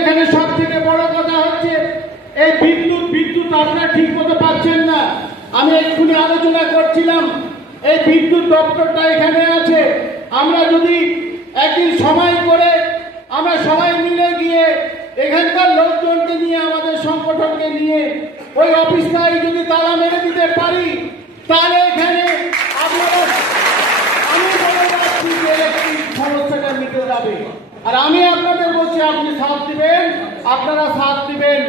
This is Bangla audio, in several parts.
এখানে সব থেকে বড় কথা হচ্ছে এই বিদ্যুৎ আপনারা ঠিক মতো পাচ্ছেন না। আমি এক্ষুনি আলোচনা করছিলাম, এই বিদ্যুৎ দপ্তরটা এখানে আছে। আমরা যদি একদিন সময় করে আমরা সবাই মিলে গিয়ে এখানকার লোকজনকে নিয়ে, আমাদের সংগঠনকে নিয়ে ওই অফিসটাই যদি তালা মেরে দিতে পারি, তাহলে এখানে আপনারা, আমি বলে যাচ্ছি যে এই সমস্যাটা মিটে যাবে। আর আমি আপনাদের বলছি, আপনি সাথ দিবেন, আপনারা সাথ দিবেন,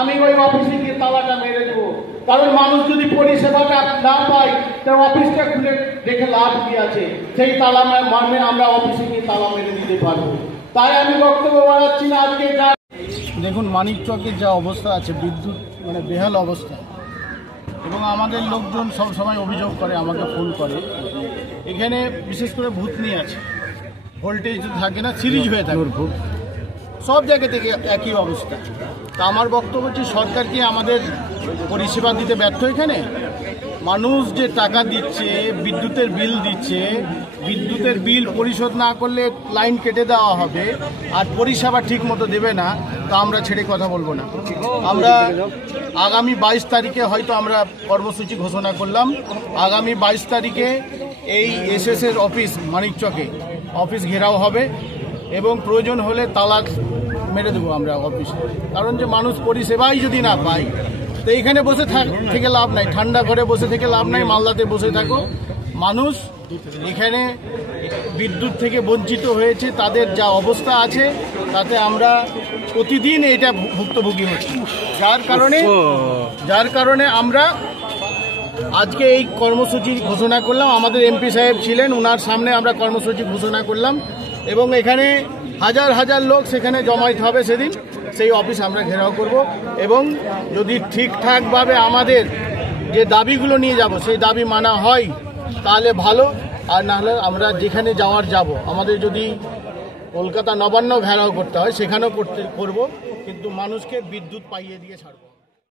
আমি ওই অফিসে গিয়ে তালাটা মেরে দেবো। কারণ মানুষ যদি পরিষেবাটা না পায়, তার অফিসটা খুলে রেখে লাভ কি আছে? সেই তালা মানে আমরা অফিসে গিয়ে তালা মেরে দিতে পারবো। তাই আমি বক্তব্য বাড়াচ্ছি না। আজকে দেখুন, মানিকচকের যা অবস্থা আছে, বিদ্যুৎ মানে বেহাল অবস্থা, এবং আমাদের লোকজন সব সময় অভিযোগ করে, আমাকে ফোন করে। এখানে বিশেষ করে ভূতনি আছে, ভোল্টেজ থাকে না, সিরিজ হয়ে থাকে, সব জায়গা থেকে একই অবস্থা। তা আমার বক্তব্য হচ্ছে, সরকার কি আমাদের পরিষেবা দিতে ব্যর্থ? এখানে মানুষ যে টাকা দিচ্ছে, বিদ্যুতের বিল দিচ্ছে, বিদ্যুতের বিল পরিশোধ না করলে লাইন কেটে দেওয়া হবে, আর পরিষেবা ঠিক মতো দেবে না, তা আমরা ছেড়ে কথা বলবো না। আমরা আগামী 22 তারিখে হয়তো আমরা কর্মসূচি ঘোষণা করলাম। আগামী 22 তারিখে এই এসএসের অফিস মানিকচকে অফিস ঘেরাও হবে, এবং প্রয়োজন হলে তালা মেরে দেবো আমরা অফিসে। কারণ যে মানুষ পরিষেবাই যদি না পায়, তো এইখানে বসে থেকে লাভ নাই, ঠান্ডা ঘরে বসে থেকে লাভ নাই, মালদাতে বসে থাকো। মানুষ এখানে বিদ্যুৎ থেকে বঞ্চিত হয়েছে, তাদের যা অবস্থা আছে তাতে আমরা প্রতিদিন এটা ভুক্তভোগী হচ্ছি। যার কারণে আমরা আজকে এই কর্মসূচি ঘোষণা করলাম। আমাদের এমপি সাহেব ছিলেন, ওনার সামনে আমরা কর্মসূচি ঘোষণা করলাম, এবং এখানে হাজার হাজার লোক সেখানে জমায়েত হবে সেদিন। সেই অফিস আমরা ঘেরাও করব, এবং যদি ঠিকঠাকভাবে আমাদের যে দাবিগুলো নিয়ে যাব, সেই দাবি মানা হয় তাহলে ভালো, আর নাহলে আমরা যেখানে যাওয়ার যাব। আমাদের যদি কলকাতা নবান্ন ঘেরাও করতে হয়, সেখানেও করব, কিন্তু মানুষকে বিদ্যুৎ পাইয়ে দিয়ে ছাড়ব।